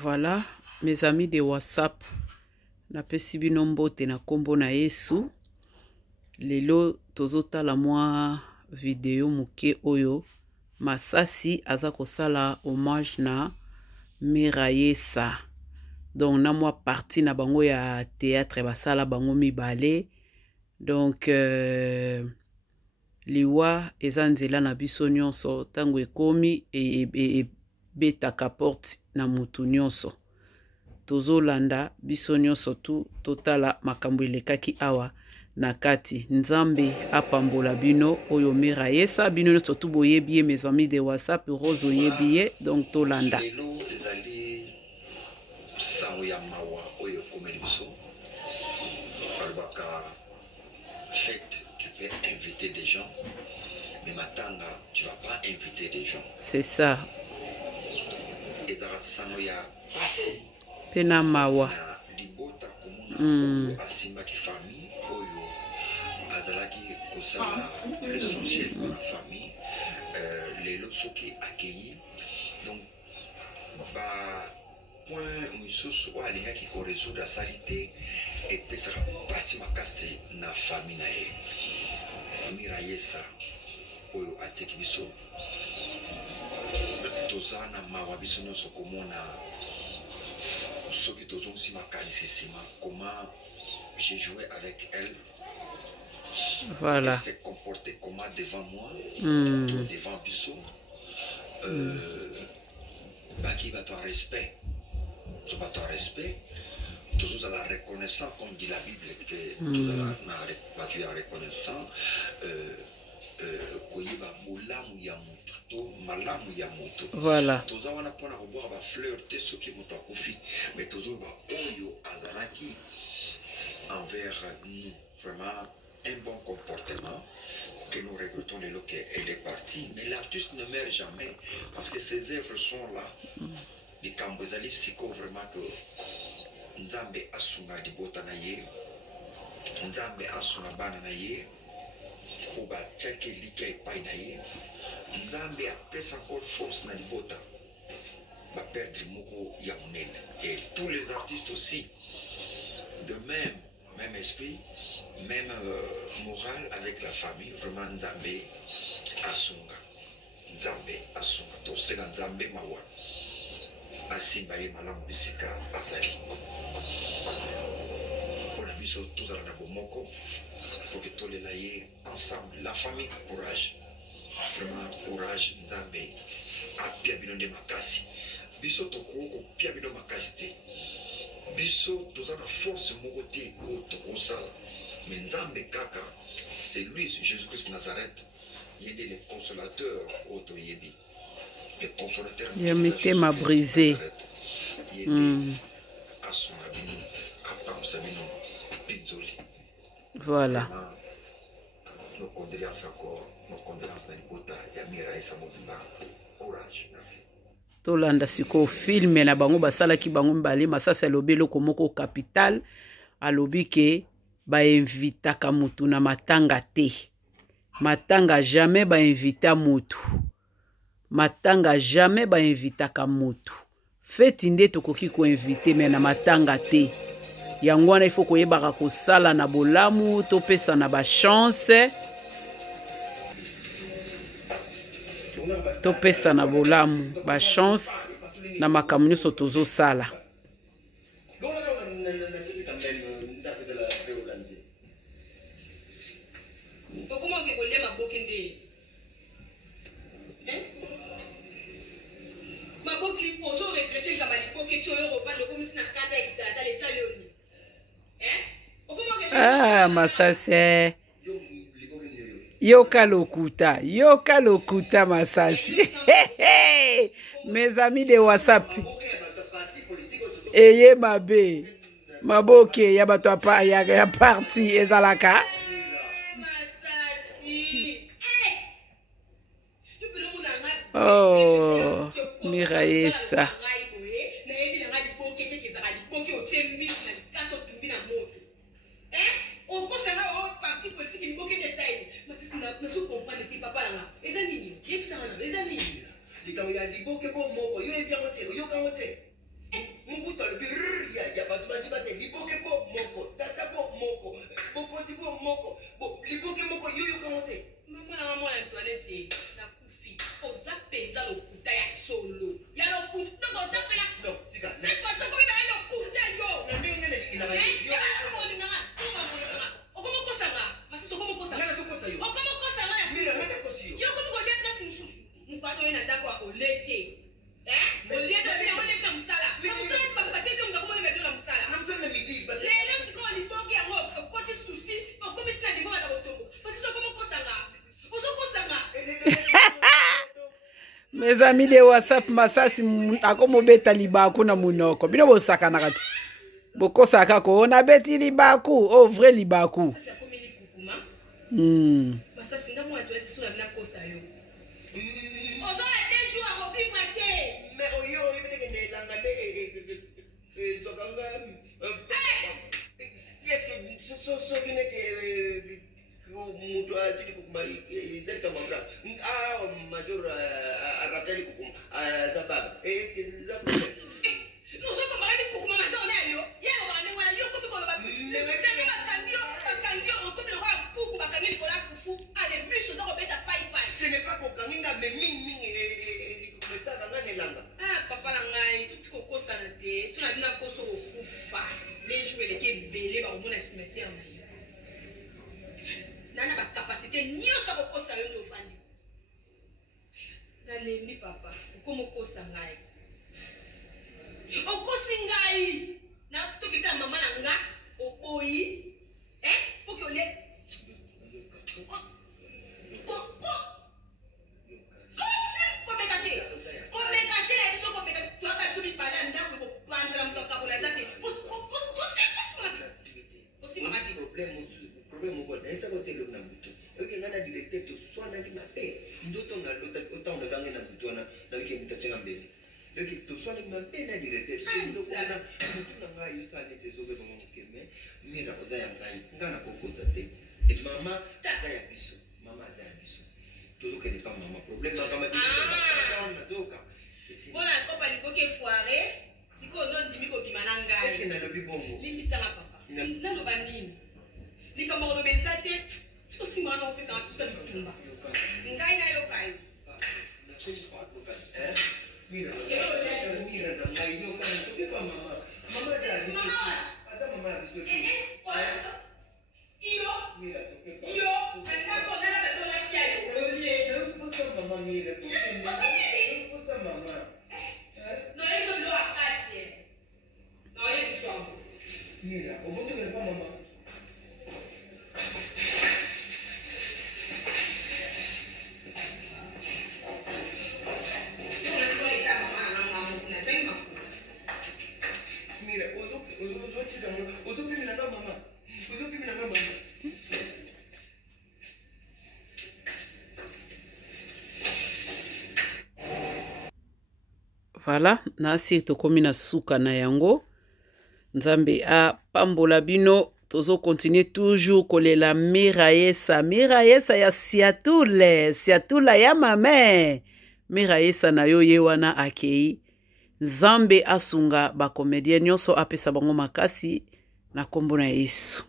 Voilà, mes amis de WhatsApp, napesi bino mbote na kombo na Yesu. Lelo tozotala mwa video muke oyo Masasi aza kosala hommage na Mirayesa. Donc na mwa parti na bango ya théâtre basala bango mibale. Donc liwa eza nzela na biso nyonso tango ekomi betaka porte na mutu nyonso. Tozolanda biso nyonso tu totala makambo elekaki awa na kati. Nzambe apambola bino oyo Mirayesa bino nyonso tu boyebi mes amis de WhatsApp Rose oyebi donc tolanda. Tu peux inviter des gens, mais Matanga, tu ne vas pas inviter des gens. C'est ça. Et dans la Sanoya, Pena mawa. Libota komuna asimba ki famille oyo azalaki kosala l'essentiel pour la famille. Les losoki accueillis. Donc, point misusu oyo alingaki koresoudre asalite epesaka mpasi makasi na famille na ye. Mirayesa oyo ateki biso toza na mawa biso nyonso komona soki tozongisi makanisi nsima comment j'ai joué avec elle. Voilà. Elle s'est comportée comment devant moi, devant biso. Baki bato a respect. Bato a respect. Tous à la reconnaissance, comme dit la Bible, que tous à la tu es reconnaissant. Voilà. Tous à wana pona boire ba fleur te ce qui mota kofi, mais tous ba oyo azalaki envers nous vraiment un bon comportement que nous regrettons le qu'elle est partie, mais l'artiste ne meurt jamais parce que ses œuvres sont là. Les Cambodali siko vraiment que Nzambe asunga di bota na ye, Nzambe asunga bana na ye, oba tchake lika epai na ye, Nzambe apesa encore force na di bota, ba perdre moko ya monene. Et tous les artistes aussi, de même esprit, même morale avec la famille, vraiment Nzambe asunga, Nzambe asunga, to sega Nzambe mawa. Asimba ye malamu bisika azali. On a vu sur tous à la bomoko pour que tous les laïcs ensemble, la famille, courage. Vraiment courage, Nzambe. Apia bino de makasi. Biso toko pia bino makasi te. Biso tous à la force mogote ou toko sala. Mais Nzambe kaka, c'est lui, Jésus-Christ Nazareth. Il est le consolateur Otoyebi. Il m'était m'a brisé. Voilà. Tolanda siko filme na bango basala ki bango mbali Masasi alobi loko moko capital alobi ke ba invitaka mutu na matanga te. Matanga jamais ba invita mutu. Matanga jamais ba invitaka mutu. Feti nde tokoki ko inviter mais na matanga te. Yango wana ifo koyebaka kosala na bolamu to pesa na ba chance. To pesa na bolamu ba chance na makambo nyonso tozosala. Ah, Masasi. Yoka lokuta Masasi. Mes amis de WhatsApp. Eye mabe. Maboke ya bato apa ya parti ezalaka. Oh, Mirayesa. Mungu talo ya batuma bate liboke bo moko tata bo moko bokoti bo moko bo liboke moko yoyo komote Maman la toilette na kufi oza penza lokuta ya solo ya lokuta donc oza pela non tika cette façon comme il va lokuta yo na ndenge na yo okomo kosanga masi okomo kosanga ngana tokosa yo okomo kosanga ya mira ngana kosi yo yo komo kolia kasi mususu mukwato yena ndako olete olete ya wone kwa msala msala papa tete ngako mone kwa msala na msala midi basi lelo siko liboki yango kote susi okomi sina niveau na botombo masi okomo kosanga ozokosanga Mes amis de WhatsApp masasi akomobeta libaku na munoko bino bosakana kati bokosaka ko na beti libaku o vrai libaku masasi nga mwa toilette suna bina kosa yo ozo la deux jours à revivre te mais oyo ibete ne langa de zokanga est-ce que so kine ke mutu atili kukuma izalika mwambra major aratali kukuma zababa est-ce que zababa ozo ko bala ni kukuma na journée ayo yelo bana ngwana yo ko biko ba tele bakangio okomi lo kwa puku bakangi ko la fufu ale miso zo ko beta pai pai ce n'est pas kokanginga mais mingi likumeta ngane langa papa la ngai tuti ko kosa na te suna bina koso ko kufa les jouer les ke belé ba mona cimetière na yo nana ba capacité nyonso kokosa yo ndo fandi nalembi papa okomo kosa ngai okosi ngai na tokita mama na nga oboyi poki ole komeka te la biso komeka twaka tuli pala ndako kopanzela moto akakola tate osimaka te problème ko na isa ko telo na butu oke ngana directeur to swana ki mape ndoto na lota otanga dange na butu na ke mutatenga mbele oke to swana ki mape na directeur so ndo kuna butu na ngai yusa ne te zobe bongo keme mira oza ya ngai ngana ko koza te mama tata ya biso mama za ya biso tozo ke ne pas mama problème na kama directeur na doka bona kopa liboke foire siko ndo ndimi ko bima na ngai est-ce que na lobi bongo limbisa ma papa na lo banini likambo lobeza te osimba na opesa na tusa bitumba ngai na yo kai mira na ngai yo kai to pa mama mama za biso ata mama biso iyo ndako na ba tola kia yo olie posa mama mira posa mama no eso lo akati no eso mira oboto ke pa mama Voilà, nasi tokomi na suka na yango. Nzambe a pambola bino, tozo continue toujours kolela Miraesa. Miraesa ya Siatula ya mame. Miraesa na yo ye wana akei. Nzambe asunga ba comédien nyonso apesa bango makasi na kombo na Yesu.